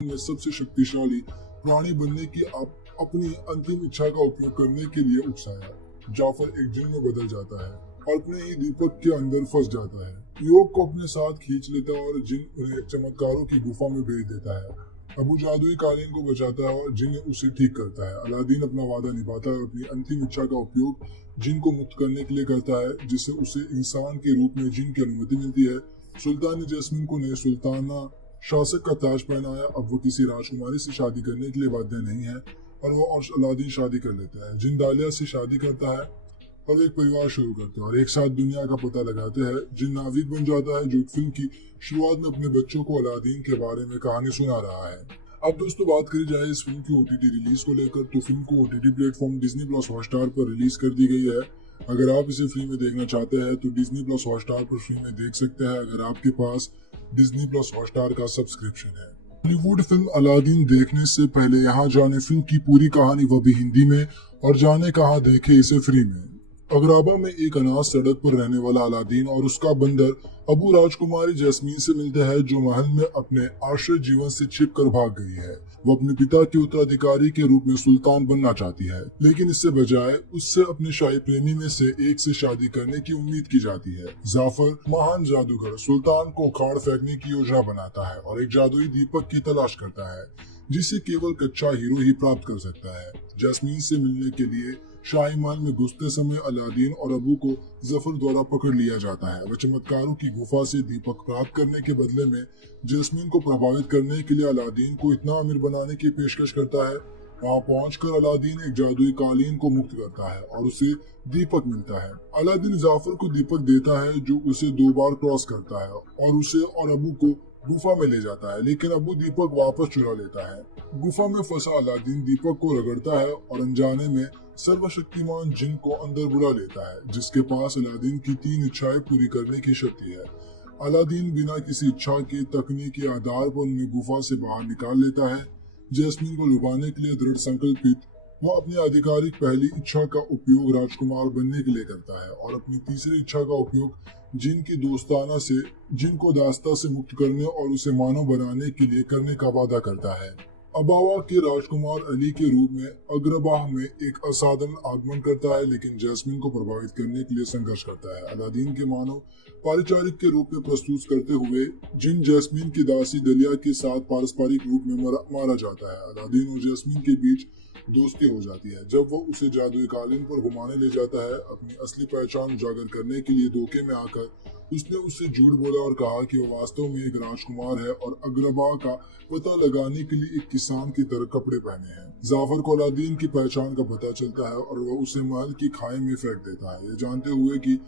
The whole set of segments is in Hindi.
में सबसे शक्तिशाली प्राणी बनने की अपनी अंतिम इच्छा का उपयोग करने के लिए उकसाया। जाफर एक जिन में बदल जाता है और अपने ही दीपक के अंदर फंस जाता है। युवक को अपने साथ खींच लेता है और जिन उन्हें चमत्कारों की गुफा में भेज देता है। अबू जादुई कालीन को बचाता है और जिन उसे ठीक करता है। अलादीन अपना वादा निभाता है और अपनी अंतिम इच्छा का उपयोग जिन को मुक्त करने के लिए करता है, जिससे उसे इंसान के रूप में जिन की अनुमति मिलती है। सुल्तान ने जैस्मिन को नए सुल्ताना शासक का ताज पहनाया। अब वो किसी राजकुमारी से शादी करने के लिए बाध्य नहीं है और वो और अलादीन शादी कर लेता है। जिन दालिया से शादी करता है और एक परिवार शुरू करते हैं और एक साथ दुनिया का पता लगाते हैं। जिन नाविक बन जाता है जो फिल्म की शुरुआत में अपने बच्चों को अलादीन के बारे में कहानी सुना रहा है। अब दोस्तों बात करी जाए इस फिल्म की ओटीटी रिलीज को लेकर, तो फिल्म को OTT platform Disney plus Hotstar पर रिलीज कर दी गई है। अगर आप इसे फ्री में देखना चाहते हैं तो डिज्नी प्लस हॉटस्टार पर फ्री में देख सकते हैं, अगर आपके पास डिज्नी प्लस हॉटस्टार का सब्सक्रिप्शन है। बॉलीवुड फिल्म अलादीन देखने से पहले यहाँ जाने फिल्म की पूरी कहानी, वो भी हिंदी में, और जाने कहाँ देखे इसे फ्री में। अगराबा में एक अनाथ सड़क पर रहने वाला अलादीन और उसका बंदर अबू राजकुमारी जैस्मीन से मिलते हैं, जो महल में अपने आश्रय जीवन से छिप कर भाग गई है। वो अपने पिता के उत्तराधिकारी के रूप में सुल्तान बनना चाहती है, लेकिन इससे बजाय उससे अपने शाही प्रेमी में से एक से शादी करने की उम्मीद की जाती है। जाफर महान जादूगर सुल्तान को उखाड़ फेंकने की योजना बनाता है और एक जादुई दीपक की तलाश करता है, जिसे केवल कच्चा हीरो ही प्राप्त कर सकता है। जैस्मीन से मिलने के लिए शाही महल में घुसते समय अलादीन और अबू को जफर द्वारा पकड़ लिया जाता है। वह चमत्कारों की गुफा से दीपक प्राप्त करने के बदले में जैस्मीन को प्रभावित करने के लिए अलादीन को इतना अमीर बनाने की पेशकश करता है। वहाँ पहुंचकर अलादीन एक जादुई कालीन को मुक्त करता है और उसे दीपक मिलता है। अलादीन जाफर को दीपक देता है, जो उसे 2 बार क्रॉस करता है और उसे और अबू को गुफा में ले जाता है, लेकिन अबू दीपक वापस चुरा लेता है। गुफा में फंसा अलादीन दीपक को रगड़ता है और अनजाने में सर्वशक्तिमान जिन को अंदर बुला लेता है, जिसके पास अलादीन की 3 इच्छाएं पूरी करने की शक्ति है। अलादीन बिना किसी इच्छा के तकनीकी आधार पर उन्हें गुफा से बाहर निकाल लेता है। जैस्मीन को लुभाने के लिए दृढ़ संकल्पित वो अपनी आधिकारिक पहली इच्छा का उपयोग राजकुमार बनने के लिए करता है और अपनी तीसरी इच्छा का उपयोग जिन की दोस्ताना से जिन को दास्ता से मुक्त करने और उसे मानव बनाने के लिए करने का वादा करता है। अबावा के राजकुमार अली के रूप में अग्रबाह में एक असाधारण आगमन करता है, लेकिन जैस्मिन को प्रभावित करने के लिए संघर्ष करता है। अलादीन के मानव परिचारिक के रूप में प्रस्तुत करते हुए जिन जैस्मिन की दासी दलिया के साथ पारस्परिक रूप में मारा जाता है। अलादीन और जैस्मिन के बीच दोस्ती हो जाती है जब वो उसे जादुई कालीन पर घुमाने ले जाता है। अपनी असली पहचान उजागर करने के लिए धोखे में आकर उसने उससे झूठ बोला और कहा कि वो वास्तव में एक राजकुमार है और अग्रबा का पता लगाने के लिए एक किसान की तरह कपड़े पहने हैं। जाफर को अलादीन की पहचान का पता चलता है और वह उसे महल की खाई में फेंक देता है, ये जानते हुए कि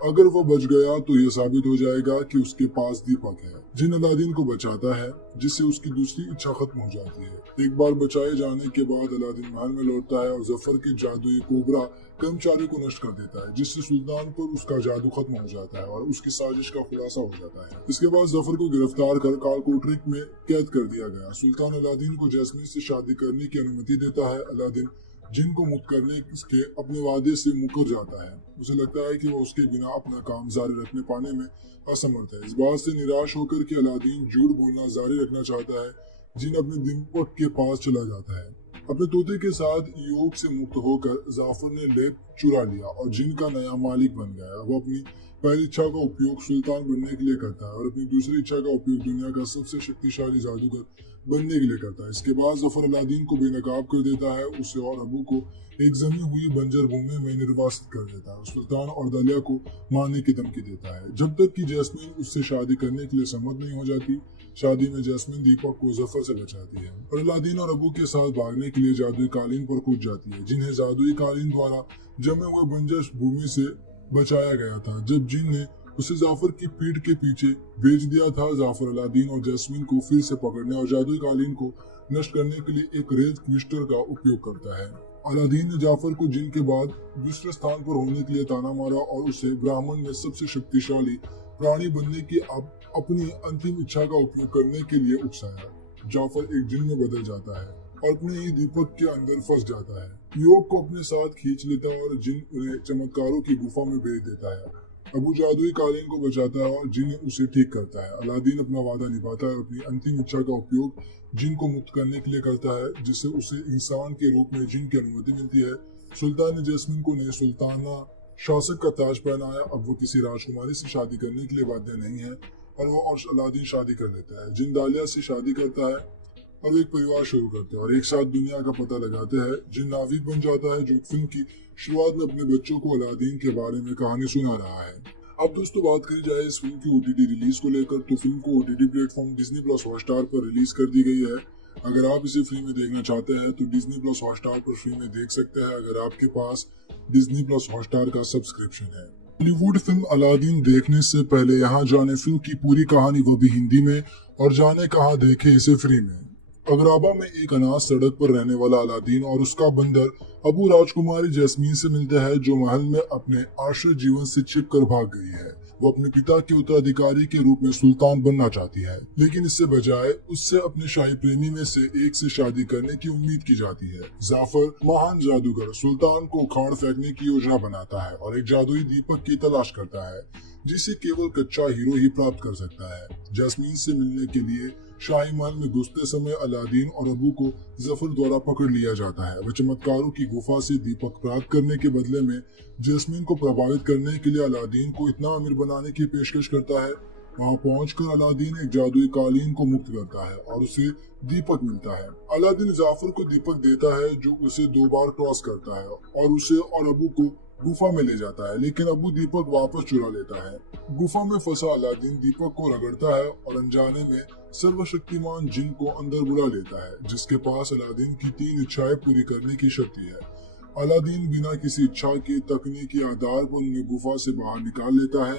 अगर वो बच गया तो यह साबित हो जाएगा कि उसके पास दीपक है। जिन अलादीन को बचाता है, जिससे उसकी दूसरी इच्छा खत्म हो जाती है। एक बार बचाए जाने के बाद अलादीन महल में लौटता है और जफर के जादुई कोबरा कर्मचारी को नष्ट कर देता है, जिससे सुल्तान पर उसका जादू खत्म हो जाता है और उसकी साजिश का खुलासा हो जाता है। इसके बाद जफर को गिरफ्तार कर कालकोठरी में कैद कर दिया गया। सुल्तान अलादीन को जैस्मीन से शादी करने की अनुमति देता है। अलादीन जिन को मुक्त करने के अपने वादे से मुकर जाता है। उसे लगता है कि वह उसके बिना अपना काम जारी रखने पाने में असमर्थ है। इस बात से निराश होकर कि अलादीन झूठ बोलना जारी रखना चाहता है, जिन अपने दीपक के पास चला जाता है। अपने तोते के साथ योग से मुक्त होकर जाफर ने लेप चुरा लिया और जिन का नया मालिक बन गया। वो अपनी पहली इच्छा का उपयोग सुल्तान बनने के लिए करता है और अपनी दूसरी इच्छा का उपयोग दुनिया का सबसे शक्तिशाली जादूगर बनने के लिए करता है। इसके बाद जफर अलादीन को बेनकाब कर देता है, उसे और अबू को एक जमी हुई बंजर भूमि में निर्वासित कर देता है। सुल्तान और दलिया को मारने की धमकी देता है, जब तक कि जैस्मीन उससे शादी करने के लिए सम्मत नहीं हो जाती। शादी में जैस्मीन दीपक को जफर से बचाती है और अलादीन और अबू के साथ भागने के लिए जादुई कालीन पर कूद जाती है, जिन्हें जादुई कालीन द्वारा जमे हुए बंजर भूमि से बचाया गया था। जब जिन ने उसे जाफर की पीठ के पीछे भेज दिया था, जाफर अलादीन और जैस्मीन को फिर से पकड़ने और जादुई कालीन को नष्ट करने के लिए एक रेत ट्विस्टर का उपयोग करता है। अलादीन ने जाफर को जिन के बाद दूसरे स्थान पर होने के लिए ताना मारा और उसे ब्राह्मण में सबसे शक्तिशाली प्राणी बनने की अपनी अंतिम इच्छा का उपयोग करने के लिए उकसाया। जाफर एक जिन में बदल जाता है और अपने ही दीपक के अंदर फंस जाता है। युवक को अपने साथ खींच लेता है और जिन उन्हें चमत्कारों की गुफा में भेज देता है। अबू जादुई कालीन को बचाता है और जिन उसे ठीक करता है। अलादीन अपना वादा निभाता है और अपनी अंतिम इच्छा का उपयोग जिन को मुक्त करने के लिए करता है, जिससे उसे इंसान के रूप में जिन की अनुमति मिलती है। सुल्तान ने जैस्मिन को नए सुल्ताना शासक का ताज पहनाया। अब वो किसी राजकुमारी से शादी करने के लिए बाध्य नहीं है और वो और अलादीन शादी कर लेता है। जिन दालिया से शादी करता है और वो एक परिवार शुरू करते हैं और एक साथ दुनिया का पता लगाते हैं। जिन नाविक बन जाता है जो फिल्म की शुरुआत में अपने बच्चों को अलादीन के बारे में कहानी सुना रहा है। अब दोस्तों बात करी जाए इस फिल्म की ओटीटी रिलीज को लेकर, तो फिल्म को OTT platform Disney plus Hotstar पर रिलीज कर दी गई है। अगर आप इसे फ्री में देखना चाहते हैं तो डिज्नी प्लस हॉटस्टार पर फ्री में देख सकते हैं अगर आपके पास डिज्नी प्लस हॉटस्टार का सब्सक्रिप्शन है। बॉलीवुड फिल्म अलादीन देखने से पहले यहाँ जाने फिल्म की पूरी कहानी, वो भी हिंदी में, और जाने कहाँ देखे इसे फ्री में। अगराबा में एक अनाथ सड़क पर रहने वाला अलादीन और उसका बंदर अबू राजकुमारी जैस्मीन से मिलते हैं, जो महल में अपने आश्रित जीवन से छिप कर भाग गई है। वो अपने पिता के उत्तराधिकारी के रूप में सुल्तान बनना चाहती है, लेकिन इससे बजाय उससे अपने शाही प्रेमी में से एक से शादी करने की उम्मीद की जाती है। जाफर, महान जादूगर, सुल्तान को उखाड़ फेंकने की योजना बनाता है और एक जादुई दीपक की तलाश करता है, जिसे केवल कच्चा हीरो ही प्राप्त कर सकता है। जैस्मीन से मिलने के लिए शाही महल में घुसते समय अलादीन और अबू को जफर द्वारा पकड़ लिया जाता है। वह चमत्कारों की गुफा से दीपक प्राप्त करने के बदले में जैस्मीन को प्रभावित करने के लिए अलादीन को इतना अमीर बनाने की पेशकश करता है। वहां पहुंचकर अलादीन एक जादुई कालीन को मुक्त करता है और उसे दीपक मिलता है। अलादीन जाफर को दीपक देता है, जो उसे 2 बार क्रॉस करता है और उसे और अबू को गुफा में ले जाता है, लेकिन अबू दीपक वापस चुरा लेता है। गुफा में फंसा अलादीन दीपक को रगड़ता है और अनजाने में सर्वशक्तिमान जिन को अंदर बुला लेता है, जिसके पास अलादीन की 3 इच्छाएं पूरी करने की शक्ति है। अलादीन बिना किसी इच्छा के तकनीकी आधार पर उन्हें गुफा से बाहर निकाल लेता है।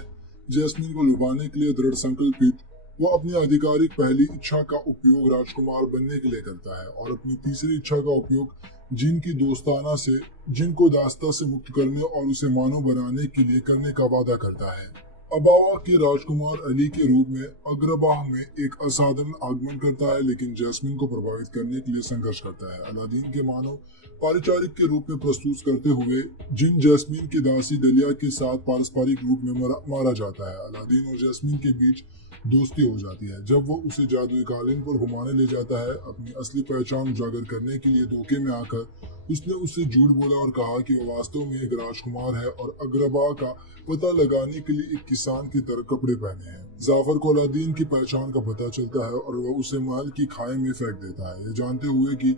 जैस्मीन को लुभाने के लिए दृढ़ संकल्पित वो अपनी आधिकारिक पहली इच्छा का उपयोग राजकुमार बनने के लिए करता है और अपनी तीसरी इच्छा का उपयोग जिन की दोस्ताना से जिन को दास्ता से मुक्त करने और उसे मानव बनाने के लिए करने का वादा करता है। अबावा के राजकुमार अली के रूप में अग्रबाह में एक असाधारण आगमन करता है, लेकिन जैस्मिन को प्रभावित करने के लिए संघर्ष करता है। अलादीन के मानव पारिचारिक के रूप में प्रस्तुत करते हुए जिन जैस्मिन की दासी दलिया के साथ पारस्परिक रूप में मारा जाता है। अलादीन और जैस्मिन के बीच दोस्ती हो जाती है जब वो उसे जादुई कालीन पर घुमाने ले जाता है। अपनी असली पहचान उजागर करने के लिए धोखे में आकर उसने उससे झूठ बोला और कहा कि वो वास्तव में एक राजकुमार है और अग्रबा का पता लगाने के लिए एक किसान की तरह कपड़े पहने हैं। जाफर को अलादीन की पहचान का पता चलता है और वह उसे महल की खाई में फेंक देता है, ये जानते हुए कि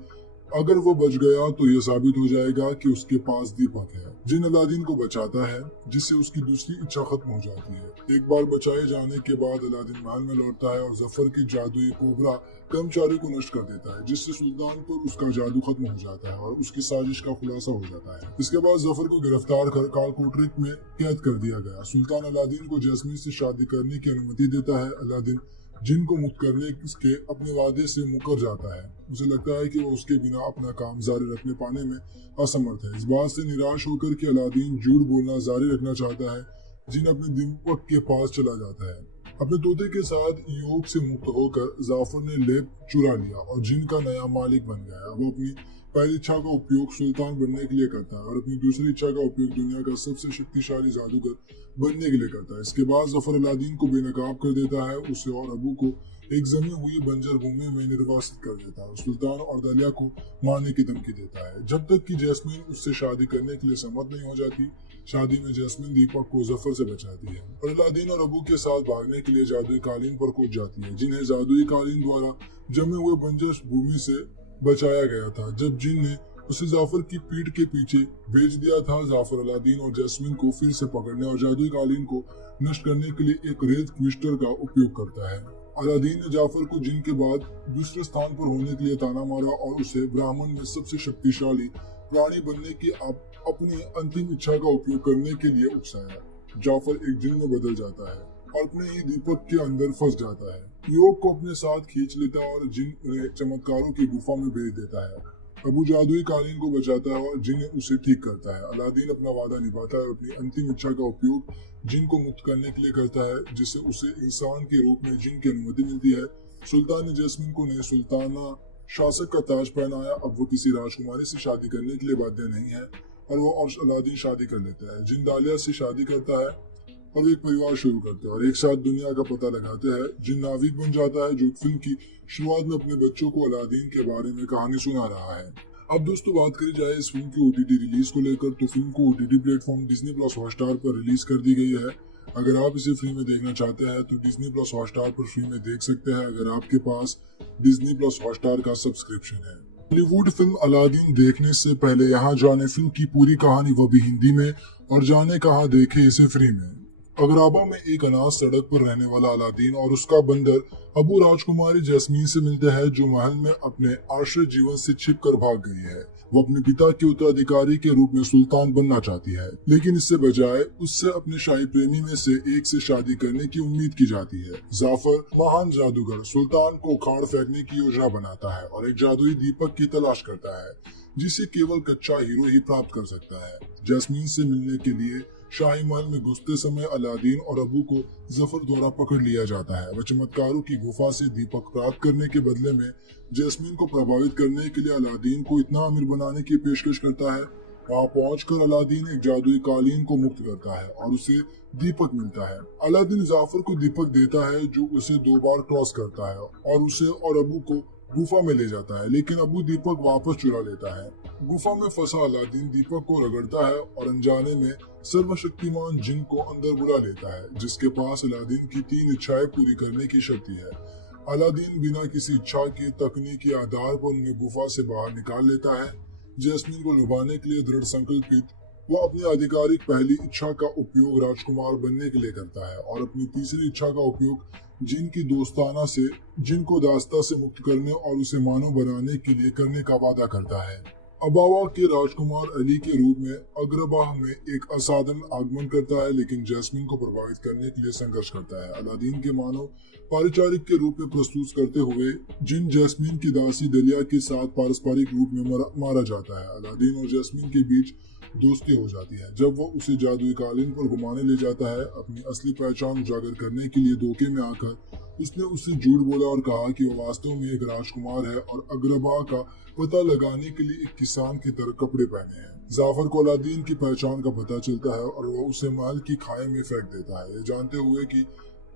अगर वो बच गया तो यह साबित हो जाएगा कि उसके पास दीपक है। जिन अलादीन को बचाता है, जिससे उसकी दूसरी इच्छा खत्म हो जाती है। एक बार बचाए जाने के बाद अलादीन महल में लौटता है और जफर के जादुई कोबरा कर्मचारी को नष्ट कर देता है, जिससे सुल्तान पर उसका जादू खत्म हो जाता है और उसकी साजिश का खुलासा हो जाता है। इसके बाद जफर को गिरफ्तार कर कालकोटरिक में कैद कर दिया गया। सुल्तान अलादीन को जैस्मीन से शादी करने की अनुमति देता है। अलादीन जिन को मुक्त करने के अपने वादे से मुकर जाता है। उसे लगता है कि वो उसके बिना अपना काम जारी रखने पाने में असमर्थ है। इस बात से निराश होकर कि अलादीन झूठ बोलना जारी रखना चाहता है, जिन अपने दीपक के पास चला जाता है। अपने तोते के साथ योग से मुक्त होकर जाफर ने लेप चुरा लिया और जिन का नया मालिक बन गया। वो अपनी पहली इच्छा का उपयोग सुल्तान बनने के लिए करता है और अपनी दूसरी इच्छा का उपयोग दुनिया का सबसे शक्तिशाली जादूगर बनने के लिए करता है। इसके बाद जफर अलादीन को बेनकाब कर देता है, उसे और अबू को एक जमी हुई बंजर भूमि में निर्वासित कर देता है। सुल्तान और दलिया को मारने की धमकी देता है, जब तक कि जैस्मीन उससे शादी करने के लिए सम्मत नहीं हो जाती। शादी में जैस्मीन दीपक को जफर से बचाती है और अलादीन और अबू के साथ भागने के लिए जादुई कालीन पर कूद जाती है, जिन्हें जादुई कालीन द्वारा जमे हुए बंजर भूमि से बचाया गया था। जब जिन ने उसे जाफर की पीठ के पीछे भेज दिया था, जाफर अलादीन और जैस्मिन को फिर से पकड़ने और जादुई कालीन को नष्ट करने के लिए एक रेत ट्विस्टर का उपयोग करता है। अलादीन ने जाफर को जिन के बाद दूसरे स्थान पर होने के लिए ताना मारा और उसे ब्राह्मण में सबसे शक्तिशाली प्राणी बनने की अपनी अंतिम इच्छा का उपयोग करने के लिए उकसाया। जाफर एक जिन में बदल जाता है और अपने ही दीपक के अंदर फंस जाता है। योग को अपने साथ खींच लेता है और जिन उन्हें चमत्कारों की गुफा में भेज देता है। अबू जादुई कालीन को बचाता है और जिन उसे ठीक करता है। अलादीन अपना वादा निभाता है और अपनी अंतिम इच्छा का उपयोग जिन को मुक्त करने के लिए करता है, जिससे उसे इंसान के रूप में जिन की अनुमति मिलती है। सुल्तान ने जैस्मिन को नए सुल्ताना शासक का ताज पहनाया। अब वो किसी राजकुमारी से शादी करने के लिए बाध्य नहीं है और वो और अलादीन शादी कर लेता है। जिन दालिया से शादी करता है और एक परिवार शुरू करते हैं और एक साथ दुनिया का पता लगाते हैं। जिन नाविक बन जाता है जो फिल्म की शुरुआत में अपने बच्चों को अलादीन के बारे में कहानी सुना रहा है। अब दोस्तों बात करी जाए इस फिल्म की ओटीटी रिलीज को लेकर, तो फिल्म को OTT platform Disney plus Hotstar पर रिलीज कर दी गई है। अगर आप इसे फ्री में देखना चाहते हैं तो डिज्नी प्लस हॉटस्टार पर फ्री में देख सकते हैं अगर आपके पास डिज्नी प्लस हॉटस्टार का सब्सक्रिप्शन है। बॉलीवुड फिल्म अलादीन देखने से पहले यहाँ जाने फिल्म की पूरी कहानी, वो भी हिंदी में, और जाने कहाँ देखे इसे फ्री में। अगराबा में एक अनाथ सड़क पर रहने वाला अलादीन और उसका बंदर अबू राजकुमारी जैस्मीन से मिलते हैं जो महल में अपने आश्रय जीवन से छिप कर भाग गई है। वो अपने पिता के उत्तराधिकारी के रूप में सुल्तान बनना चाहती है, लेकिन इससे बजाय उससे अपने शाही प्रेमी में से एक से शादी करने की उम्मीद की जाती है। जाफर, महान जादूगर, सुल्तान को उखाड़ फेंकने की योजना बनाता है और एक जादुई दीपक की तलाश करता है जिसे केवल कच्चा हीरो ही प्राप्त कर सकता है। जैस्मीन से मिलने के लिए शाही महल में घुसते समय अलादीन और अबू को जफर द्वारा पकड़ लिया जाता है। वह चमत्कारों की गुफा से दीपक प्राप्त करने के बदले में जैस्मीन को प्रभावित करने के लिए अलादीन को इतना अमीर बनाने की पेशकश करता है। वहाँ पहुंचकर अलादीन एक जादुई कालीन को मुक्त करता है और उसे दीपक मिलता है। अलादीन जाफर को दीपक देता है जो उसे 2 बार क्रॉस करता है और उसे और अबू को गुफा में ले जाता है, लेकिन अबू दीपक वापस चुरा लेता है। गुफा में फंसा अलादीन दीपक को रगड़ता है और अनजाने में सर्वशक्तिमान जिन को अंदर बुला लेता है जिसके पास अलादीन की 3 इच्छाएं पूरी करने की शक्ति है। अलादीन बिना किसी इच्छा के तकनीकी आधार पर उन्हें गुफा से बाहर निकाल लेता है। जैस्मीन को लुभाने के लिए दृढ़ संकल्पित वो अपनी आधिकारिक पहली इच्छा का उपयोग राजकुमार बनने के लिए करता है और अपनी तीसरी इच्छा का उपयोग जिन की दोस्ताना से जिन को दास्ता से मुक्त करने और उसे मानव बनाने के लिए करने का वादा करता है। अबावा के राजकुमार अली के रूप में अग्रबाह में एक असाधारण आगमन करता है, लेकिन जैस्मीन को प्रभावित करने के लिए संघर्ष करता है। अलादीन के मानव पारिचारिक के रूप में प्रस्तुत करते हुए जिन जैस्मीन की दासी दलिया के साथ पारस्परिक रूप में मारा जाता है। अलादीन और जैस्मीन के बीच दोस्ती हो जाती है जब वो उसे जादुई कालीन पर घुमाने ले जाता है। अपनी असली पहचान उजागर करने के लिए धोखे में आकर उसने उससे झूठ बोला और कहा कि वो वास्तव में एक राजकुमार है और अग्रबा का पता लगाने के लिए एक किसान की तरह कपड़े पहने हैं। जाफर को अलादीन की पहचान का पता चलता है और वो उसे महल की खाई में फेंक देता है, ये जानते हुए कि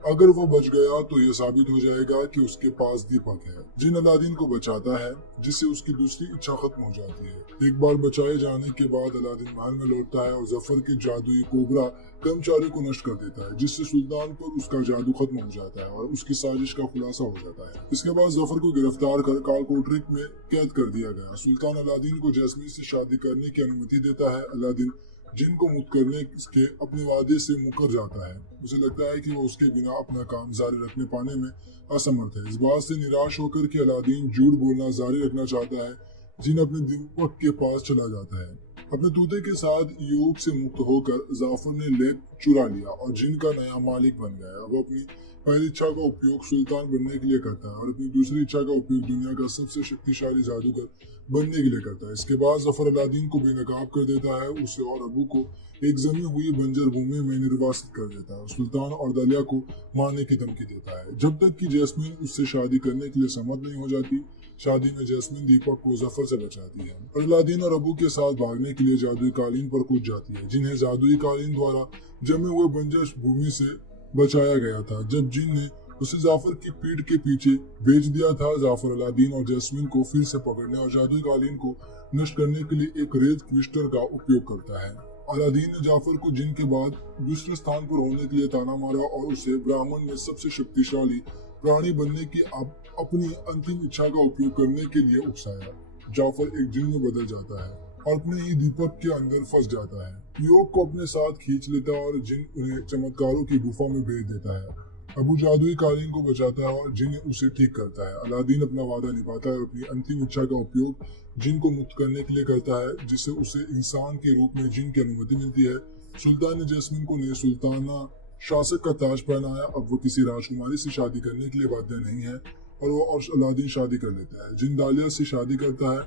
अगर वो बच गया तो ये साबित हो जाएगा कि उसके पास दीपक है। जिन अलादीन को बचाता है जिससे उसकी दूसरी इच्छा खत्म हो जाती है। एक बार बचाए जाने के बाद अलादीन महल में लौटता है और जफर के जादुई कोबरा कर्मचारी को नष्ट कर देता है जिससे सुल्तान पर उसका जादू खत्म हो जाता है और उसकी साजिश का खुलासा हो जाता है। इसके बाद जफर को गिरफ्तार कर कालकोटरिक में कैद कर दिया गया। सुल्तान अलादीन को जैस्मीन से शादी करने की अनुमति देता है। अलादीन जिन को मुक्त करने के अपने वादे से मुकर जाता है। उसे लगता है कि वो उसके बिना अपना काम जारी रखने पाने में असमर्थ है। इस बात से निराश होकर कि अलादीन झूठ बोलना जारी रखना चाहता है, जिन अपने दीपक के पास चला जाता है। अपने तूते के साथ योग से मुक्त होकर जाफर ने लेप चुरा लिया और जिन का नया मालिक बन गया। वो अपनी पहली इच्छा का उपयोग सुल्तान बनने के लिए करता है और अपनी दूसरी इच्छा का उपयोग दुनिया का सबसे शक्तिशाली जादूगर बनने के लिए करता है। इसके बाद जफर अलादीन को बेनकाब कर देता है, उसे और अबू को एक जमी हुई बंजर भूमि में निर्वासित कर देता है। सुल्तान और दलिया को मारने की धमकी देता है जब तक कि जैस्मीन उससे शादी करने के लिए सहमत नहीं हो जाती। शादी में जैस्मीन दीपक को जफर से बचाती है और अलादीन और अबू के साथ भागने के लिए जादुई कालीन पर कूद जाती है, जिन्हें जादुई कालीन द्वारा जमे हुए बंजर भूमि से बचाया गया था। जब जिन ने उसे जाफर की पीठ के पीछे भेज दिया था, जाफर अलादीन और जैस्मीन को फिर से पकड़ने और जादुई कालीन को नष्ट करने के लिए एक रेत ट्विस्टर का उपयोग करता है। अलादीन ने जाफर को जिन के बाद दूसरे स्थान पर होने के लिए ताना मारा और उसे ब्राह्मण में सबसे शक्तिशाली प्राणी बनने की अपनी अंतिम इच्छा का उपयोग करने के लिए उकसाया। जाफर एक जिन में बदल जाता है और अपने ही दीपक के अंदर फंस जाता है। योग को अपने साथ खींच लेता है और जिन उन्हें चमत्कारों की गुफा में भेज देता है। अबू जादुई कालीन को बचाता है और जिन उसे ठीक करता है। अलादीन अपना वादा निभाता है और अपनी अंतिम इच्छा का उपयोग जिन को मुक्त करने के लिए करता है, जिससे उसे इंसान के रूप में जिन की अनुमति मिलती है। सुल्तान ने जैस्मीन को नए सुल्ताना शासक का ताज पहनाया। अब वो किसी राजकुमारी से शादी करने के लिए बाध्य नहीं है और वो और अलादीन शादी कर लेता है। जिन दालिया से शादी करता है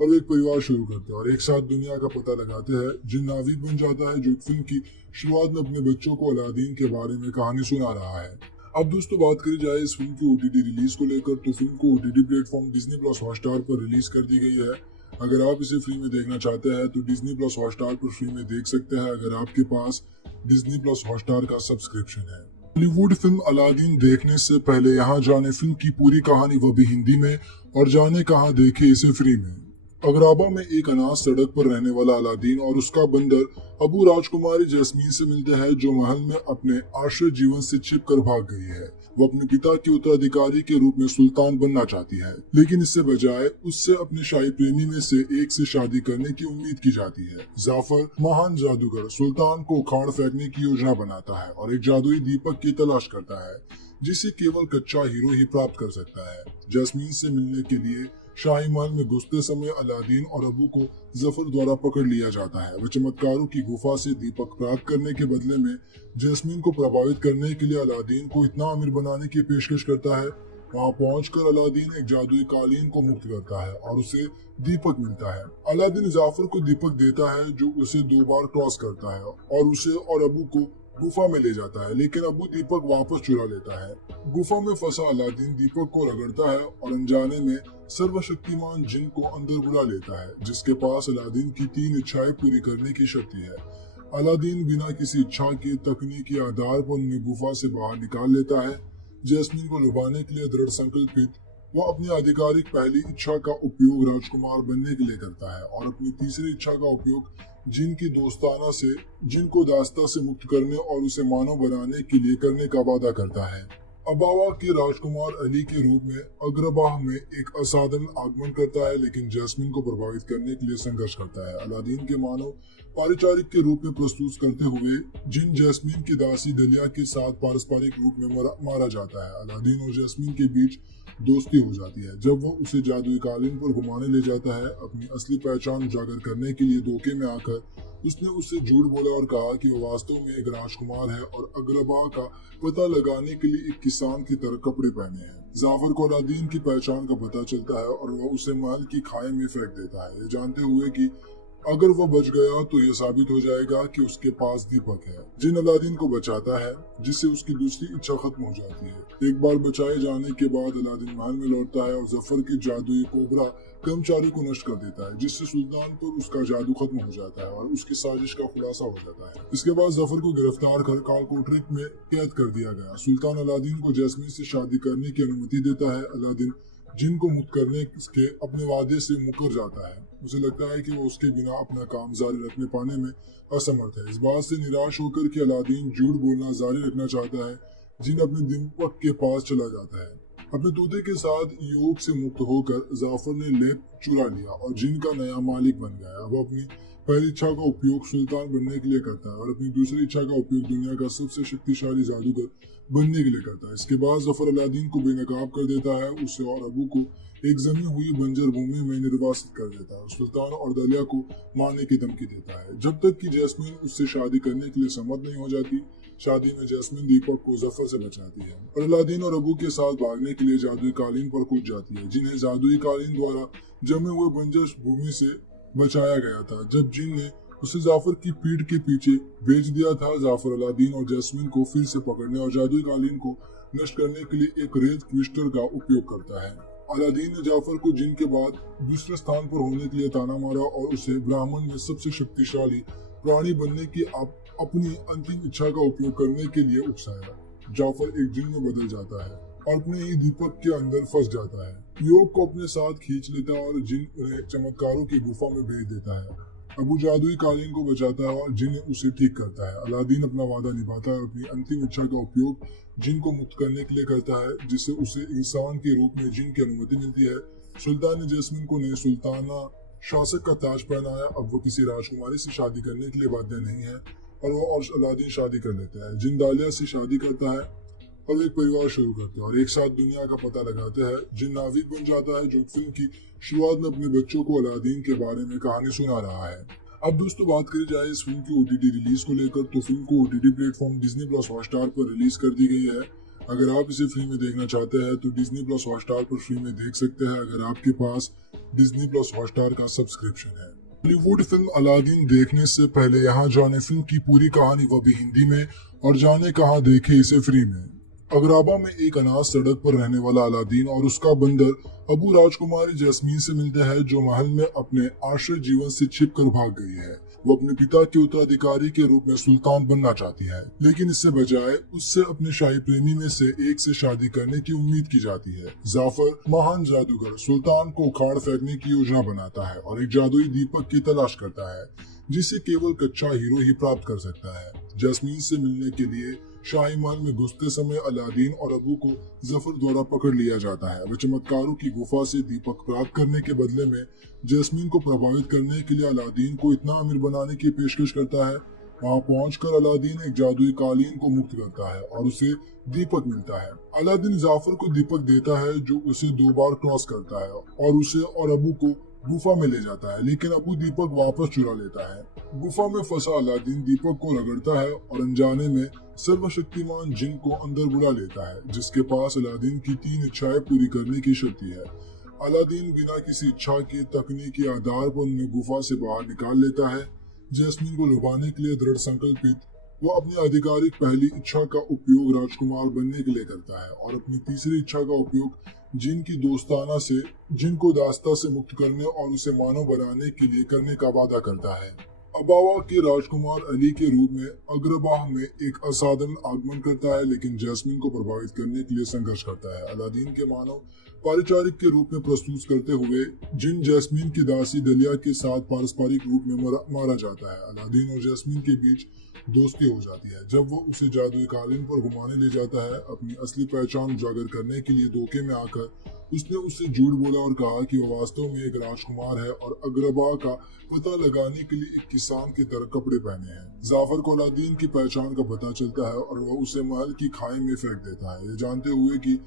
और एक परिवार शुरू करते हैं और एक साथ दुनिया का पता लगाते हैं। जिन नाविक बन जाता है जो फिल्म की शुरुआत में अपने बच्चों को अलादीन के बारे में कहानी सुना रहा है। अब दोस्तों बात करी जाए इस फिल्म की ओटीटी रिलीज को लेकर, तो फिल्म को OTT platform Disney plus Hotstar पर रिलीज कर दी गई है। अगर आप इसे फ्री में देखना चाहते हैं तो डिज्नी प्लस हॉटस्टार पर फ्री में देख सकते हैं अगर आपके पास डिज्नी प्लस हॉटस्टार का सब्सक्रिप्शन है। बॉलीवुड फिल्म अलादीन देखने से पहले यहाँ जाने फिल्म की पूरी कहानी, वो भी हिंदी में, और जाने कहाँ देखे इसे फ्री में। अगराबा में एक अनाथ सड़क पर रहने वाला अलादीन और उसका बंदर अबू राजकुमारी जैस्मीन से मिलते हैं, जो महल में अपने आश्रय जीवन से छिप कर भाग गई है। वो अपने पिता के उत्तराधिकारी के रूप में सुल्तान बनना चाहती है, लेकिन इससे बजाय उससे अपने शाही प्रेमी में से एक से शादी करने की उम्मीद की जाती है। जाफर, महान जादूगर, सुल्तान को उखाड़ फेंकने की योजना बनाता है और एक जादुई दीपक की तलाश करता है, जिसे केवल कच्चा हीरो ही प्राप्त कर सकता है। जैस्मीन से मिलने के लिए शाही महल में घुसते समय अलादीन और अबू को जफर द्वारा पकड़ लिया जाता है। वह चमत्कारों की गुफा से दीपक प्राप्त करने के बदले में जैस्मीन को प्रभावित करने के लिए अलादीन को इतना अमीर बनाने की पेशकश करता है। वहां पहुंचकर अलादीन एक जादुई कालीन को मुक्त करता है और उसे दीपक मिलता है। अलादीन जाफर को दीपक देता है, जो उसे 2 बार क्रॉस करता है और उसे और अबू को गुफा में ले जाता है, लेकिन अबू दीपक वापस चुरा लेता है। गुफा में फंसा अलादीन दीपक को रगड़ता है और अनजाने में सर्वशक्तिमान जिन को अंदर बुला लेता है, जिसके पास अलादीन की 3 इच्छाएं पूरी करने की शक्ति है। अलादीन बिना किसी इच्छा के तकनीकी आधार पर उन्हें गुफा से बाहर निकाल लेता है। जैस्मीन को लुभाने के लिए दृढ़ संकल्पित वो अपनी आधिकारिक पहली इच्छा का उपयोग राजकुमार बनने के लिए करता है और अपनी तीसरी इच्छा का उपयोग जिन की दोस्ताना से जिन को दास्ता से मुक्त करने और उसे मानव बनाने के लिए करने का वादा करता है। अबावा के राजकुमार अली के रूप में अग्रबाह में एक असाधारण आगमन करता है, लेकिन जैस्मीन को प्रभावित करने के लिए संघर्ष करता है। अलादीन के मानव पारिचारिक के रूप में प्रस्तुत करते हुए जिन जैस्मीन की दासी दलिया के साथ पारस्परिक रूप में मारा जाता है। अलादीन और जैस्मीन के बीच दोस्ती हो जाती है जब वो उसे जादुई कालीन पर घुमाने ले जाता है। अपनी असली पहचान उजागर करने के लिए धोखे में आकर उसने उससे झूठ बोला और कहा कि वो वास्तव में एक राजकुमार है और अग्रबा का पता लगाने के लिए एक किसान की तरह कपड़े पहने हैं। जाफर को अलादीन की पहचान का पता चलता है और वह उसे महल की खाई में फेंक देता है, ये जानते हुए कि अगर वह बच गया तो यह साबित हो जाएगा कि उसके पास दीपक है। जिन अलादीन को बचाता है, जिससे उसकी दूसरी इच्छा खत्म हो जाती है। एक बार बचाए जाने के बाद अलादीन महल में लौटता है और जफर के जादुई कोबरा कर्मचारी को नष्ट कर देता है, जिससे सुल्तान पर उसका जादू खत्म हो जाता है और उसकी साजिश का खुलासा हो जाता है। इसके बाद जफर को गिरफ्तार कर कालकोठरी में कैद कर दिया गया। सुल्तान अलादीन को जैस्मीन से शादी करने की अनुमति देता है। अलादीन जिन को मुक्त करने के अपने वादे से मुकर जाता है। उसे लगता है कि वो उसके बिना अपना काम जारी रखने पाने में असमर्थ है। इस बात से निराश होकर कि अलादीन झूठ बोलना जारी रखना चाहता है, जिन अपने दीपक के पास चला जाता है। अपने तोते के साथ योग से मुक्त होकर जाफर ने लेप चुरा लिया और जिन का नया मालिक बन गया। अब अपनी पहली इच्छा का उपयोग सुल्तान बनने के लिए करता है और अपनी दूसरी इच्छा का उपयोग दुनिया का सबसे शक्तिशाली जादूगर बनने के लिए करता है। इसके बाद जफर अलादीन को बेनकाब कर देता है, उसे और अबू को एक जमी हुई बंजर भूमि में निर्वासित कर देता है। सुल्तान और दलिया को मारने की धमकी देता है, जब तक कि जैस्मीन उससे शादी करने के लिए सम्मत नहीं हो जाती। शादी में जैस्मीन दीपक को जफर से बचाती है और अलादीन और अबू के साथ भागने के लिए जादुई कालीन पर कूद जाती है, जिन्हें जादुई कालीन द्वारा जमे हुए बंजर भूमि से बचाया गया था। जब जिन ने उसे जाफर की पीठ के पीछे भेज दिया था, जाफर अलादीन और जैस्मीन को फिर से पकड़ने और जादुई कालीन को नष्ट करने के लिए एक रेत ट्विस्टर का उपयोग करता है। अलादीन ने जाफर को जिन के बाद दूसरे स्थान पर होने के लिए ताना मारा और उसे ब्राह्मण में सबसे शक्तिशाली प्राणी बनने की अपनी अंतिम इच्छा का उपयोग करने के लिए उकसाया। जाफर एक जिन में बदल जाता है और अपने ही दीपक के अंदर फंस जाता है। योग को अपने साथ खींच लेता है और जिन उन्हें चमत्कारों की गुफा में भेज देता है। अबू जादुई कालीन को बचाता है और जिन उसे ठीक करता है। अलादीन अपना वादा निभाता है और अपनी अंतिम इच्छा का उपयोग जिन को मुक्त करने के लिए करता है, जिससे उसे इंसान के रूप में जिन की अनुमति मिलती है। सुल्तान ने जैस्मीन को नए सुल्ताना शासक का ताज पहनाया। अब वो किसी राजकुमारी से शादी करने के लिए बाध्य नहीं है और वो और अलादीन शादी कर लेता है। जिन दालिया से शादी करता है और एक परिवार शुरू करते हैं और एक साथ दुनिया का पता लगाते हैं। जिन नाविक बन जाता है, जो फिल्म की शुरुआत में अपने बच्चों को अलादीन के बारे में कहानी सुना रहा है। अब दोस्तों बात करी जाए इस फिल्म की ओटीटी रिलीज को लेकर, तो फिल्म को OTT platform Disney plus Hotstar पर रिलीज कर दी गई है। अगर आप इसे फ्री में देखना चाहते हैं तो डिज्नी प्लस हॉटस्टार पर फ्री में देख सकते हैं अगर आपके पास डिज्नी प्लस हॉटस्टार का सब्सक्रिप्शन है। बॉलीवुड फिल्म अलादीन देखने से पहले यहाँ जाने फिल्म की पूरी कहानी, वो भी हिंदी में, और जाने कहाँ देखे इसे फ्री में। अगराबा में एक अनाथ सड़क पर रहने वाला अलादीन और उसका बंदर अबू राजकुमारी जैस्मीन से मिलते हैं, जो महल में अपने आश्रय जीवन से छिपकर भाग गई है। वो अपने पिता के उत्तराधिकारी के रूप में सुल्तान बनना चाहती है, लेकिन इससे बजाय उससे अपने शाही प्रेमी में से एक से शादी करने की उम्मीद की जाती है। जाफर, महान जादूगर, सुल्तान को उखाड़ फेंकने की योजना बनाता है और एक जादुई दीपक की तलाश करता है, जिसे केवल कच्चा हीरो ही प्राप्त कर सकता है। जैस्मीन से मिलने के लिए शाही महल में घुसते समय अलादीन और अबू को जफर द्वारा पकड़ लिया जाता है। वह चमत्कारों की गुफा से दीपक प्राप्त करने के बदले में जैस्मीन को प्रभावित करने के लिए अलादीन को इतना अमीर बनाने की पेशकश करता है। वहां पहुंचकर अलादीन एक जादुई कालीन को मुक्त करता है और उसे दीपक मिलता है। अलादीन जाफर को दीपक देता है, जो उसे 2 बार क्रॉस करता है और उसे और अबू को गुफा में ले जाता है, लेकिन अबू दीपक वापस चुरा लेता है। गुफा में फंसा अलादीन दीपक को रगड़ता है और अनजाने में सर्वशक्तिमान जिन को अंदर बुला लेता है, जिसके पास अलादीन की 3 इच्छाएं पूरी करने की शक्ति है। अलादीन बिना किसी इच्छा के तकनीकी आधार पर उन्हें गुफा से बाहर निकाल लेता है। जैस्मीन को लुभाने के लिए दृढ़ संकल्पित वो अपनी आधिकारिक पहली इच्छा का उपयोग राजकुमार बनने के लिए करता है और अपनी तीसरी इच्छा का उपयोग जिन की दोस्ताना से जिन को दास्ता से मुक्त करने और उसे मानव बनाने के लिए करने का वादा करता है। अबावा के राजकुमार अली के रूप में अग्रबाह में एक असाधारण आगमन करता है, लेकिन जैस्मीन को प्रभावित करने के लिए संघर्ष करता है। अलादीन के मानव पारिचारिक के रूप में प्रस्तुत करते हुए जिन जैस्मीन की दासी दलिया के साथ पारस्परिक रूप में मारा जाता है। अलादीन और जैस्मीन के बीच दोस्ती हो जाती है जब वो उसे जादुई कालीन पर घुमाने ले जाता है। अपनी असली पहचान उजागर करने के लिए धोखे में आकर उसने उससे झूठ बोला और कहा कि वह वास्तव में एक राजकुमार है और अग्रबा का पता लगाने के लिए एक किसान की तरह कपड़े पहने हैं। जाफर को अलादीन की पहचान का पता चलता है और वह उसे महल की खाई में फेंक देता है, ये जानते हुए कि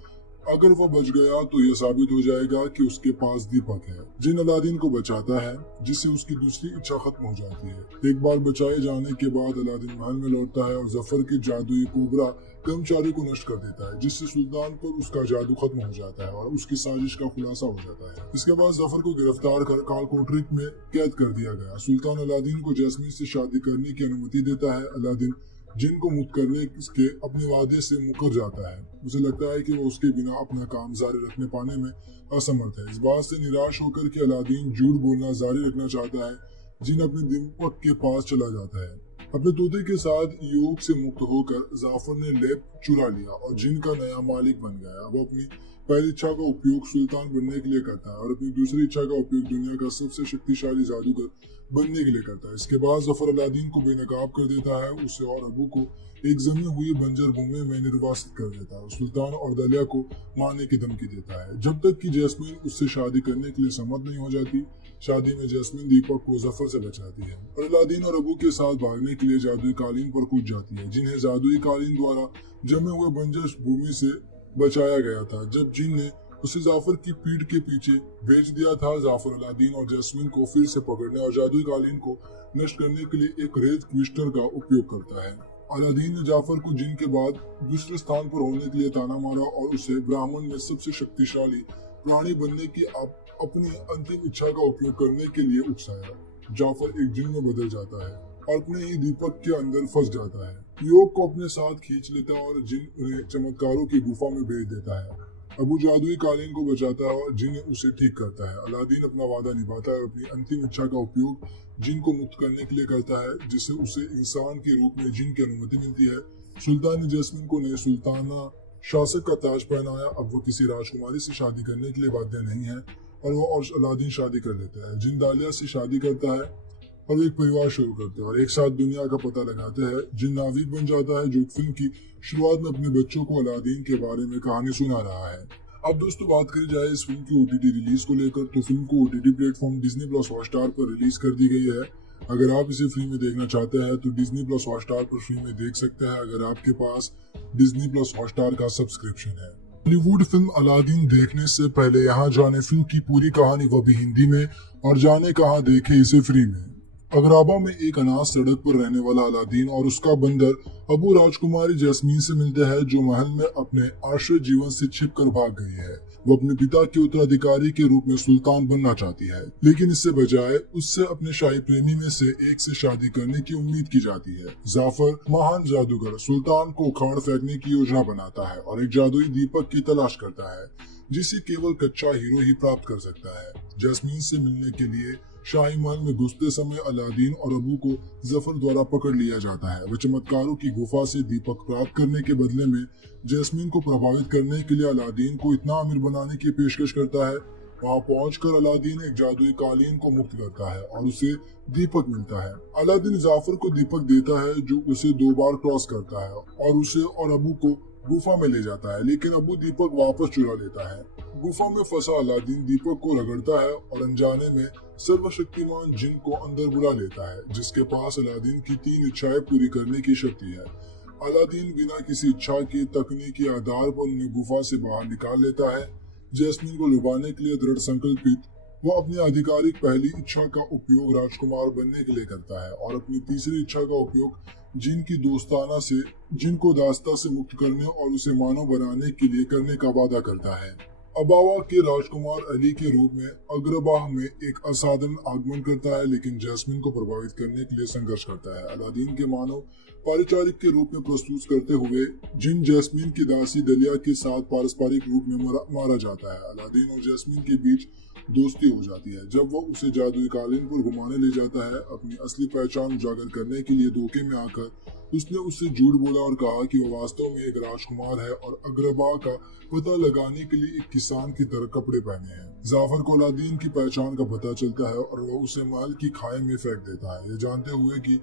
अगर वह बच गया तो यह साबित हो जाएगा कि उसके पास दीपक है। जिन अलादीन को बचाता है, जिससे उसकी दूसरी इच्छा खत्म हो जाती है। एक बार बचाए जाने के बाद अलादीन महल में लौटता है और जफर के जादुई कोबरा कर्मचारी को नष्ट कर देता है, जिससे सुल्तान पर उसका जादू खत्म हो जाता है और उसकी साजिश का खुलासा हो जाता है। इसके बाद जफर को गिरफ्तार कर कालकोठरी में कैद कर दिया गया। सुल्तान अलादीन को जैस्मीन से शादी करने की अनुमति देता है। अलादीन जिन को मुक्त करने के अपने वादे से मुकर जाता है। उसे लगता है कि वो उसके बिना अपना काम जारी रखने पाने में असमर्थ है। इस बात से निराश होकर कि अलादीन झूठ बोलना जारी रखना चाहता है, जिन अपने दीपक के पास चला जाता है। अपने तोते के साथ योग से मुक्त होकर जाफर ने लेप चुरा लिया और जिन का नया मालिक बन गया। वो अपनी पहली इच्छा का उपयोग सुल्तान बनने के लिए करता है और अपनी दूसरी इच्छा का उपयोग दुनिया का सबसे शक्तिशाली जादूगर बनने के लिए करता है। इसके बाद जफर अलादीन को बेनकाब कर देता है, उसे और अबू को एक जमी हुई बंजर भूमि में निर्वासित कर देता है। सुल्तान और दलिया को मारने की धमकी देता है, जब तक कि जैस्मीन उससे शादी करने के लिए सहमत नहीं हो जाती। शादी में जैस्मीन दीपक को जफर से बचाती है और अलादीन और अबू के साथ भागने के लिए जादुई कालीन पर कूद जाती है, जिन्हें जादुई कालीन द्वारा जमे हुए बंजर भूमि से बचाया गया था। जब जिन ने उसे जाफर की पीठ के पीछे भेज दिया था, जाफर अलादीन और जैस्मीन को फिर से पकड़ने और जादुई कालीन को नष्ट करने के लिए एक रेत ट्विस्टर का उपयोग करता है। अलादीन ने जाफर को जिन के बाद दूसरे स्थान पर होने के लिए ताना मारा और उसे ब्राह्मण में सबसे शक्तिशाली प्राणी बनने की अपनी अंतिम इच्छा का उपयोग करने के लिए उकसाया। जाफर एक जिन में बदल जाता है और अपने ही दीपक के अंदर फंस जाता है। योग को अपने साथ खींच लेता है और जिन उन्हें चमत्कारों की गुफा में भेज देता है। अबू जादुई कालीन को बचाता है और जिन उसे ठीक करता है। अलादीन अपना वादा निभाता है और अपनी अंतिम इच्छा का उपयोग जिन को मुक्त करने के लिए करता है, जिससे उसे इंसान के रूप में जिन की अनुमति मिलती है। सुल्तान ने जैस्मीन को नए सुल्ताना शासक का ताज पहनाया। अब वो किसी राजकुमारी से शादी करने के लिए बाध्य नहीं है और वो और अलादीन शादी कर लेता है। जिन दालिया से शादी करता है और एक परिवार शुरू करते हैं और एक साथ दुनिया का पता लगाते हैं। जिन नाविक बन जाता है, जो फिल्म की शुरुआत में अपने बच्चों को अलादीन के बारे में कहानी सुना रहा है। अब दोस्तों बात करी जाए इस फिल्म की OTT रिलीज को लेकर, तो फिल्म को OTT platform Disney plus Hotstar पर रिलीज कर दी गई है। अगर आप इसे फ्री में देखना चाहते हैं तो डिज्नी प्लस हॉटस्टार पर फ्री में देख सकते हैं, अगर आपके पास डिज्नी प्लस हॉटस्टार का सब्सक्रिप्शन है। बॉलीवुड फिल्म अलादीन देखने से पहले यहाँ जाने फिल्म की पूरी कहानी, वो भी हिंदी में, और जाने कहाँ देखे इसे फ्री में। अगराबा में एक अनाथ सड़क पर रहने वाला अलादीन और उसका बंदर अबू राजकुमारी जैस्मीन से मिलते हैं, जो महल में अपने आश्रय जीवन से छिपकर भाग गई है। वो अपने पिता के उत्तराधिकारी के रूप में सुल्तान बनना चाहती है, लेकिन इससे बजाय उससे अपने शाही प्रेमी में से एक से शादी करने की उम्मीद की जाती है। जाफर महान जादूगर सुल्तान को उखाड़ फेंकने की योजना बनाता है और एक जादुई दीपक की तलाश करता है जिसे केवल कच्चा हीरो ही प्राप्त कर सकता है। जैस्मीन से मिलने के लिए शाही महल में घुसते समय अलादीन और अबू को जफर द्वारा पकड़ लिया जाता है। वह चमत्कारों की गुफा से दीपक प्राप्त करने के बदले में जैस्मीन को प्रभावित करने के लिए अलादीन को इतना अमीर बनाने की पेशकश करता है। वहां पहुंचकर अलादीन एक जादुई कालीन को मुक्त करता है और उसे दीपक मिलता है। अलादीन जाफर को दीपक देता है जो उसे 2 बार क्रॉस करता है और उसे और अबू को गुफा में ले जाता है, लेकिन अबू दीपक वापस चुरा लेता है। गुफा में फंसा अलादीन दीपक को रगड़ता है और अनजाने में सर्वशक्तिमान जिन को अंदर बुला लेता है, जिसके पास अलादीन की 3 इच्छाएं पूरी करने की शक्ति है। अलादीन बिना किसी इच्छा के तकनीकी आधार पर उन्हें गुफा से बाहर निकाल लेता है। जैस्मीन को लुभाने के लिए दृढ़ संकल्पित वो अपनी आधिकारिक पहली इच्छा का उपयोग राजकुमार बनने के लिए करता है और अपनी तीसरी इच्छा का उपयोग जिन की दोस्ताना से जिनको दास्ता से मुक्त करने और उसे मानव बनाने के लिए करने का वादा करता है। अबावा के राजकुमार अली के रूप में अग्रबाह में एक असाधारण आगमन करता है, लेकिन जैस्मिन को प्रभावित करने के लिए संघर्ष करता है। अलादीन के मानव परिचारिक के रूप में प्रस्तुत करते हुए जिन जैस्मिन की दासी दलिया के साथ पारस्परिक रूप में मारा जाता है। अलादीन और जैस्मिन के बीच दोस्ती हो जाती है जब वो उसे जादुई कालीन पर घुमाने ले जाता है। अपनी असली पहचान उजागर करने के लिए धोखे में आकर उसने उससे झूठ बोला और कहा कि वह वास्तव में एक राजकुमार है और अग्रबा का पता लगाने के लिए एक किसान की तरह कपड़े पहने हैं। जाफर को अलादीन की पहचान का पता चलता है और वह उसे महल की खाई में फेंक देता है, ये जानते हुए कि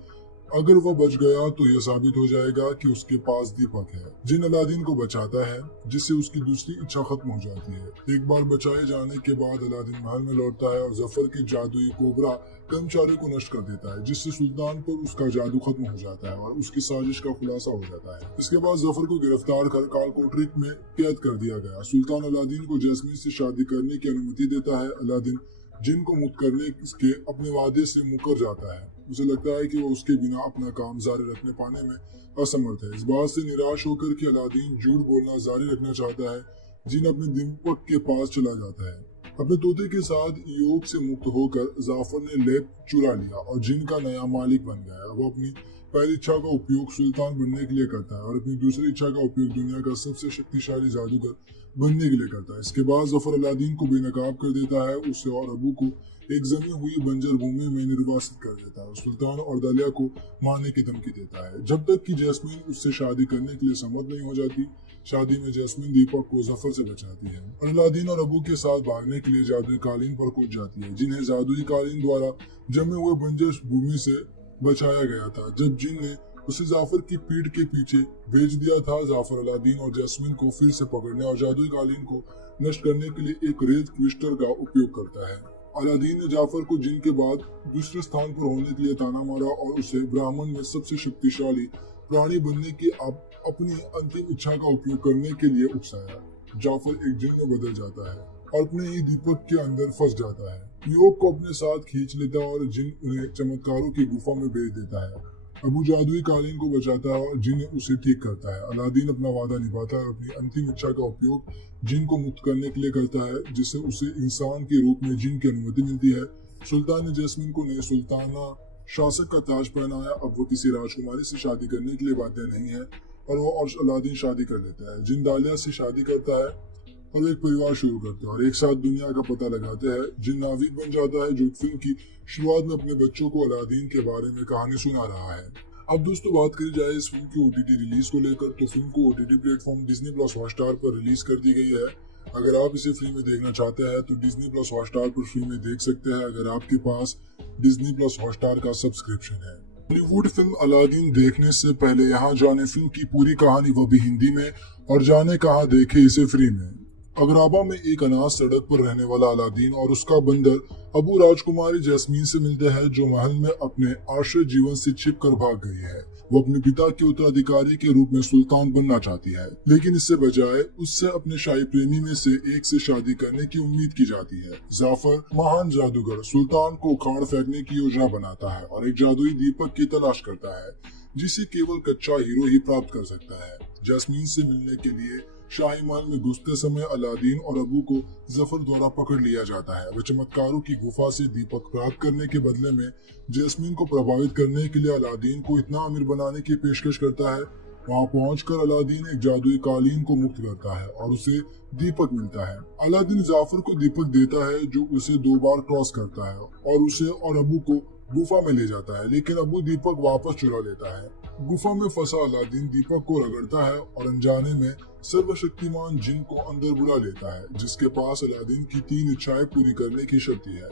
अगर वह बच गया तो यह साबित हो जाएगा कि उसके पास दीपक है। जिन अलादीन को बचाता है जिससे उसकी दूसरी इच्छा खत्म हो जाती है। एक बार बचाए जाने के बाद अलादीन महल में लौटता है और जफर के जादुई कोबरा कर्मचारी को नष्ट कर देता है, जिससे सुल्तान पर उसका जादू खत्म हो जाता है और उसकी साजिश का खुलासा हो जाता है। इसके बाद जफर को गिरफ्तार कर कालकोठरी में कैद कर दिया गया। सुल्तान अलादीन को जैस्मीन से शादी करने की अनुमति देता है। अलादीन जिन को मुक्त करने के अपने वादे से मुकर जाता है। उसे लगता है कि वो उसके बिना अपना काम जारी रखने पाने में असमर्थ है। इस बात से निराश होकर कि अलादीन झूठ बोलना जारी रखना चाहता है, जिन अपने दीपक के पास चला जाता है। अपने तोते के साथ योग से मुक्त होकर जाफर ने लेप चुरा लिया और जिन का नया मालिक बन गया। वो अपनी पहली इच्छा का उपयोग सुल्तान बनने के लिए करता है और अपनी दूसरी इच्छा का उपयोग दुनिया का सबसे शक्तिशाली जादूगर बनने के लिए करता है। इसके बाद जफर अलादीन को बेनकाब कर देता है, उसे और अबू को एक जमी हुई बंजर भूमि में निर्वासित कर देता है। सुल्तान और दलिया को मारने की धमकी देता है जब तक कि जैस्मीन उससे शादी करने के लिए सम्मत नहीं हो जाती। शादी में जैस्मीन दीपक को जफर से बचाती है और अलादीन और अबू के साथ भागने के लिए जादुई कालीन पर कूद जाती है, जिन्हें जादुई कालीन द्वारा जमे हुए बंजर भूमि से बचाया गया था। जब जिन ने उसे जाफर की पीठ के पीछे भेज दिया था, जाफर अलादीन और जैस्मिन को फिर से पकड़ने और जादुई कालीन को नष्ट करने के लिए एक रेत क्रिस्टल का उपयोग करता है। अलादीन ने जाफर को जिन के बाद दूसरे स्थान पर होने के लिए ताना मारा और उसे ब्राह्मण में सबसे शक्तिशाली प्राणी बनने की अपनी अंतिम इच्छा का उपयोग करने के लिए उकसाया। जाफर एक जिन में बदल जाता है और अपने ही दीपक के अंदर फंस जाता है। योग को अपने साथ खींच लेता है और जिन उन्हें चमत्कारों की गुफा में भेज देता है। अबू जादुई कालीन को बचाता है और जिन उसे ठीक करता है। अलादीन अपना वादा निभाता है और अपनी अंतिम इच्छा का उपयोग जिन को मुक्त करने के लिए करता है, जिससे उसे इंसान के रूप में जिन की अनुमति मिलती है। सुल्तान ने जैस्मिन को नए सुल्ताना शासक का ताज पहनाया। अब वो किसी राजकुमारी से शादी करने के लिए बाध्य नहीं है और वो और अलादीन शादी कर लेता है। जिन दालिया से शादी करता है और एक परिवार शुरू करते हैं और एक साथ दुनिया का पता लगाते हैं। जिन नाविक बन जाता है जो फिल्म की शुरुआत में अपने बच्चों को अलादीन के बारे में कहानी सुना रहा है। अब दोस्तों बात करी जाए इस फिल्म की ओटीटी रिलीज को लेकर, तो फिल्म को OTT platform Disney plus Hotstar पर रिलीज कर दी गई है। अगर आप इसे फ्री में देखना चाहते हैं तो डिज्नी प्लस हॉटस्टार पर फ्री में देख सकते हैं, अगर आपके पास डिज्नी प्लस हॉटस्टार का सब्सक्रिप्शन है। बॉलीवुड फिल्म अलादीन देखने से पहले यहाँ जाने फिल्म की पूरी कहानी, वो भी हिंदी में, और जाने कहाँ देखे इसे फ्री में। अगराबा में एक अनाथ सड़क पर रहने वाला अलादीन और उसका बंदर अबू राजकुमारी जैस्मीन से मिलते हैं, जो महल में अपने आश्रय जीवन से छिप कर भाग गई है। वो अपने पिता के उत्तराधिकारी के रूप में सुल्तान बनना चाहती है, लेकिन इससे बजाय उससे अपने शाही प्रेमी में से एक से शादी करने की उम्मीद की जाती है। जाफर महान जादूगर सुल्तान को उखाड़ फेंकने की योजना बनाता है और एक जादुई दीपक की तलाश करता है, जिसे केवल कच्चा हीरो ही प्राप्त कर सकता है। जैस्मीन से मिलने के लिए शाही महल में घुसते समय अलादीन और अबू को जफर द्वारा पकड़ लिया जाता है। वह चमत्कारों की गुफा से दीपक प्राप्त करने के बदले में जैस्मीन को प्रभावित करने के लिए अलादीन को इतना अमीर बनाने की पेशकश करता है। वहां पहुंचकर अलादीन एक जादुई कालीन को मुक्त करता है और उसे दीपक मिलता है। अलादीन जाफर को दीपक देता है जो उसे 2 बार क्रॉस करता है और उसे और अबू को गुफा में ले जाता है, लेकिन अबू दीपक वापस चुरा लेता है। गुफा में फंसा अलादीन दीपक को रगड़ता है और अनजाने में सर्वशक्तिमान जिन को अंदर बुला लेता है, जिसके पास अलादीन की 3 इच्छाएं पूरी करने की शक्ति है।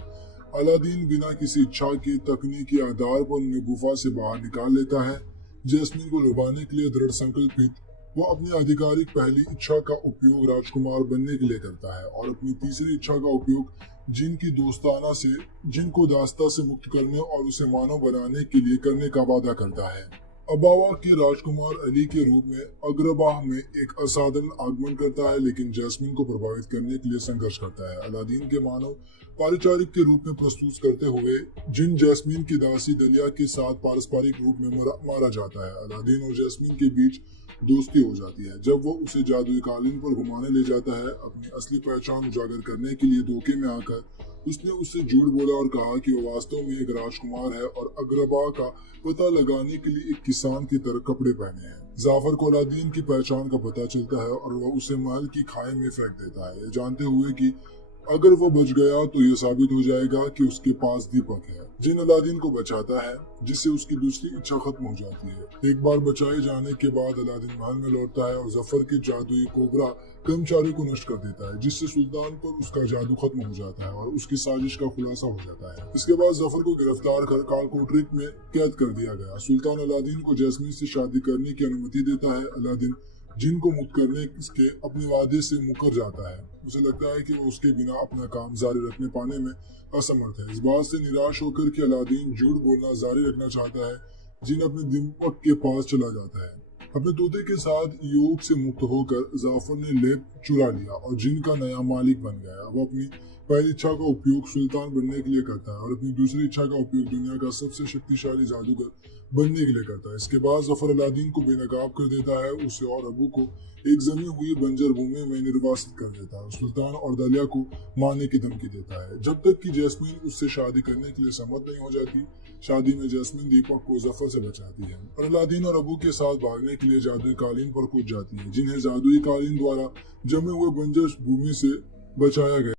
अलादीन बिना किसी इच्छा के तकनीकी आधार पर उन्हें गुफा से बाहर निकाल लेता है। जैस्मीन को लुभाने के लिए दृढ़ संकल्पित वो अपनी आधिकारिक पहली इच्छा का उपयोग राजकुमार बनने के लिए करता है और अपनी तीसरी इच्छा का उपयोग जिन की दोस्ताना से जिन को दास्ता से मुक्त करने और उसे मानव बनाने के लिए करने का वादा करता है। अबावा के राजकुमार अली के रूप में अग्रबाह में एक असाधारण आगमन करता है, लेकिन जैस्मीन को प्रभावित करने के लिए संघर्ष करता है। अलादीन के मानव पारिचारिक के रूप में प्रस्तुत करते हुए जिन जैस्मीन की दासी दलिया के साथ पारस्परिक रूप में मारा जाता है। अलादीन और जैस्मीन के बीच दोस्ती हो जाती है जब वो उसे जादुई कालीन पर घुमाने ले जाता है। अपनी असली पहचान उजागर करने के लिए धोखे में आकर उसने उससे झूठ बोला और कहा कि वो वास्तव में एक राजकुमार है और अग्रबा का पता लगाने के लिए एक किसान की तरह कपड़े पहने हैं। जाफर को अलादीन की पहचान का पता चलता है और वह उसे महल की खाई में फेंक देता है, जानते हुए कि अगर वो बच गया तो ये साबित हो जाएगा कि उसके पास दीपक है। जिन अलादीन को बचाता है, जिससे उसकी दूसरी इच्छा खत्म हो जाती है। एक बार बचाए जाने के बाद अलादीन महल में लौटता है और जफर के जादुई कोबरा कर्मचारी को नष्ट कर देता है, जिससे सुल्तान पर उसका जादू खत्म हो जाता है और उसकी साजिश का खुलासा हो जाता है। इसके बाद जफर को गिरफ्तार कर कालकोटरिक में कैद कर दिया गया। सुल्तान अलादीन को जैस्मीन से शादी करने की अनुमति देता है। अलादीन जिन को मुक्त करने के अपने वादे से मुकर जाता है। उसे लगता है कि वो उसके बिना अपना काम जारी रखने पाने में असमर्थ है। इस बात से निराश होकर कि अलादीन झूठ बोलना जारी रखना चाहता है, जिन अपने दीपक के पास चला जाता है। अपने तोते के साथ योग से मुक्त होकर जाफर ने लेप चुरा लिया और जिन का नया मालिक बन गया। वो अपनी पहली इच्छा का उपयोग सुल्तान बनने के लिए करता है और अपनी दूसरी इच्छा का उपयोग दुनिया का सबसे शक्तिशाली जादूगर बनने के लिए करता है। इसके बाद जफर अलादीन को बेनकाब कर देता है, उसे और अबू को एक जमी हुई बंजर भूमि में निर्वासित कर देता है। सुल्तान और दलिया को मारने की धमकी देता है जब तक कि जैस्मीन उससे शादी करने के लिए सम्मत नहीं हो जाती। शादी में जैस्मीन दीपक को जफर से बचाती है और अलादीन और अबू के साथ भागने के लिए जादुई कालीन पर कूद जाती है, जिन्हें जादुई कालीन द्वारा जमे हुए बंजर भूमि से बचाया गया।